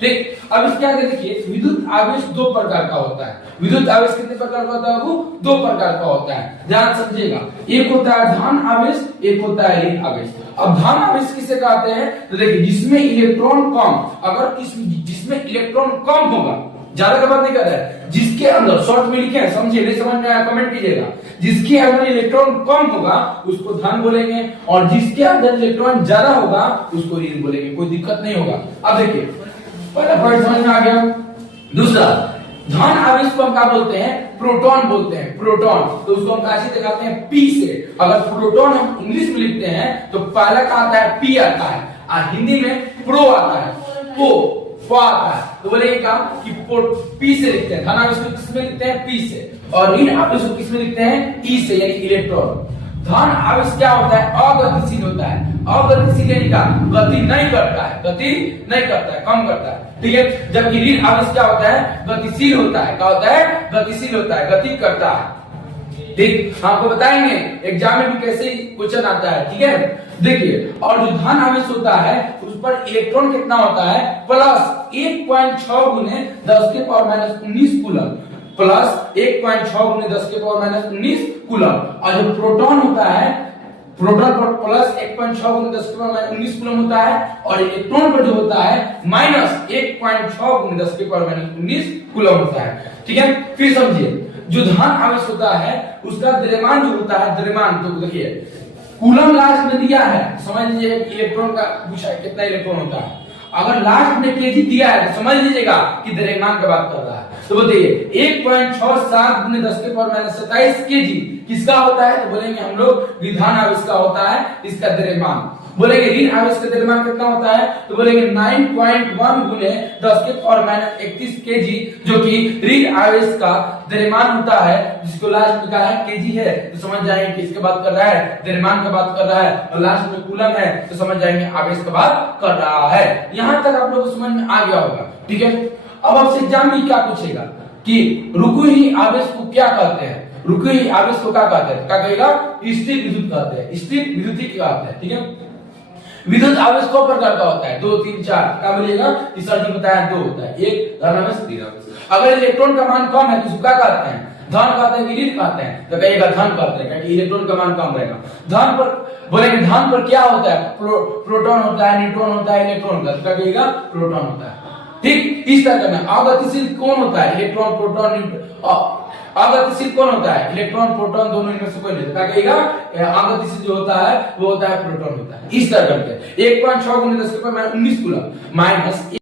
ठीक। अब इसके आगे देखिए विद्युत आवेश दो प्रकार का होता है। विद्युत आवेश कितने प्रकार का होता है? वो दो प्रकार का होता है, ध्यान समझिएगा। एक होता है धन आवेश, एक होता है ऋण आवेश। अब धन आवेश किसे कहते हैं? तो देखिए जिसमें इलेक्ट्रॉन कम, अगर जिसमें इलेक्ट्रॉन कम होगा, ज्यादा का बात नहीं कर रहा है, जिसके अंदर शॉर्ट में लिखे हैं, समझिए, नहीं समझ में आया कमेंट कीजिएगा। जिसके अंदर इलेक्ट्रॉन कम होगा उसको धन बोलेंगे, और जिसके अंदर इलेक्ट्रॉन ज्यादा होगा उसको ऋण बोलेंगे, कोई दिक्कत नहीं होगा। अब देखिए पहला पॉइंट समझ में आ गया। दूसरा, धन आवेश को हम क्या बोलते हैं? प्रोटॉन बोलते हैं, प्रोटॉन। तो उसको हम कैसे दिखाते हैं? पी से। अगर प्रोटॉन हम इंग्लिश में लिखते हैं तो पहला क्या आता है? पी आता है, और हिंदी में प्रो आता है, पो आता है। तो बोलेंगे क्या कि पी से लिखते हैं। धन आवेश को किसमें लिखते हैं? पी से। और ऋण आवेश को किसमें लिखते हैं? ई से, यानी इलेक्ट्रॉन। धन आवेश क्या होता है? अगतिशील होता है। अगतिशील यानी क्या? गति नहीं करता है, गति नहीं करता है, कम करता है, ठीक है। जबकि ऋण आवेश क्या होता है? गतिशील होता है। क्या होता है? गतिशील होता है, गति करता है, ठीक। आपको बताएंगे एग्जाम में भी कैसे क्वेश्चन आता है, ठीक है। देखिए, और जो धन आवेश होता है उस पर इलेक्ट्रॉन कितना होता है? प्लस 1.6 गुने 10 के पावर माइनस 19 कूलम, प्लस 1.6 गुने 10 के पावर माइनस 19 कूलम। और जो प्रोटॉन होता है, प्रोटॉन पर प्लस 1.6 गुने 10 के पावर माइनस 19 कूलम होता है, और इलेक्ट्रॉन पर जो होता है माइनस 1.6 गुने 10 के पावर माइनस 19 कूलम होता है, ठीक है। फिर समझिए, जो धन आवेश होता है उसका द्रव्यमान जो होता है, द्रव्यमान, तो देखिए कूलम लास्ट में दिया है, समझ लीजिए इलेक्ट्रॉन का पूछा है कितना इलेक्ट्रॉन होता है। अगर लास्ट में केजी दिया है तो समझ लीजिएगा कि द्रव्यमान की बात कर रहा है। तो बताइए 1.67 गुने 10 के पावर माइनस 27 केजी किसका होता है? तो बोलेंगे हम लोग धन आवेश का होता है, इसका द्रव्यमान। बोलेंगे ऋण आवेश का द्रव्यमान कितना होता है? तो बोलेंगे 9.1 गुने 10 के पावर माइनस 31 केजी, जो कि ऋण आवेश का द्रव्यमान होता है, जिसको लास्ट में लिखा है केजी है, तो समझ जाएंगे किसके बात कर रहा है? द्रव्यमान का बात कर रहा है। और लास्ट में कूलम है तो समझ जाएंगे आवेश का बात कर रहा है। यहां तक आप लोगों को समझ में आ गया होगा, ठीक है। अब आपसे एग्जाम में क्या पूछेगा कि रुकुही आवेश को क्या कहते हैं? रुकुही आवेश को क्या कहते हैं? क्या कहेगा? स्थिर विद्युत कहते हैं, स्थिर विद्युत कहते हैं, ठीक है। विद्युत आवेश दो प्रकार का होता है, 2, 3, 4। क्या बोलिएगा? इस सर जी बताया दो होता है, एक धन आवेश, ऋण आवेश। अगर इलेक्ट्रॉन का मान कम है तो उसको क्या कहते हैं? धन कहते हैं कि ऋण कहते हैं? तो कहिएगा धन कहते हैं, क्योंकि इलेक्ट्रॉन का मान कम रहेगा। धन पर बोलेंगे धन पर क्या होता है? प्रोटॉन होता है, न्यूट्रॉन होता है, इलेक्ट्रॉन होता है। क्या कहिएगा? प्रोटॉन होता है, ठीक। इस तरह का अगतिशील कौन होता है? Electron, proton, neutron. अगतिशील कौन होता है? इलेक्ट्रॉन, प्रोटॉन, दोनों इनमें से कोई नहीं। क्या कहिएगा? अगतिशील जो होता है वो होता है प्रोटॉन होता है। इस तरह करके 1.6 गुने 10 के पावर माइनस 19 कूलम माइनस